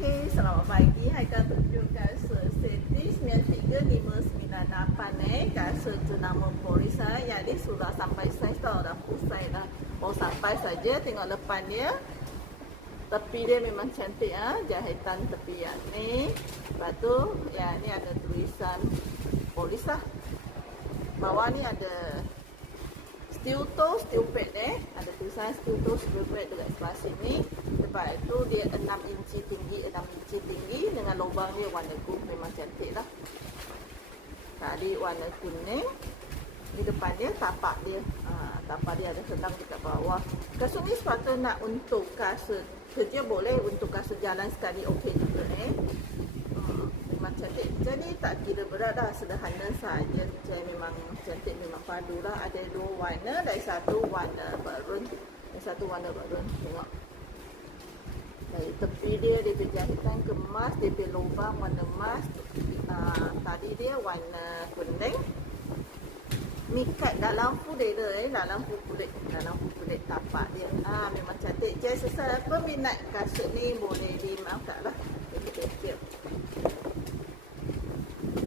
Okey, selamat pagi. Haikal tunjuk kasut setis 9358 kasut jenama polis jadi sudah sampai saiz tau, dah full size dah. Mau sampai saja, tengok depan dia. Tepi dia memang cantik jahitan tepi yang ni. Lepas tu yang ni ada tulisan polis lah. Bawah ni ada steel toe, steel pad ada tulisan steel toe, steel pad dekat sebelah sini. Lepas tu dia 6 inci tinggi dengan lubang dia warna gold, memang cantik lah. Tadi warna kuning. Di depan dia tapak dia. Tapak dia ada sedang dekat bawah. Kasut ni sepatutnya nak untuk kasut kerja boleh, untuk kasut jalan sekali okey juga memang cantik. Jadi tak kira berat dah, sederhana saja. Jadi memang cantik, memang padu lah. Ada dua warna, dari satu warna maroon, dan satu warna maroon. Tengok. Dari tepi dia jahitan kemas, dia lubang warna emas. Tadi dia warna kuning. Mikat dalam full leather dalam full kulit tapak dia. Memang cantik. Jadi peminat kasut ni boleh dimaafkan lah. Thank you.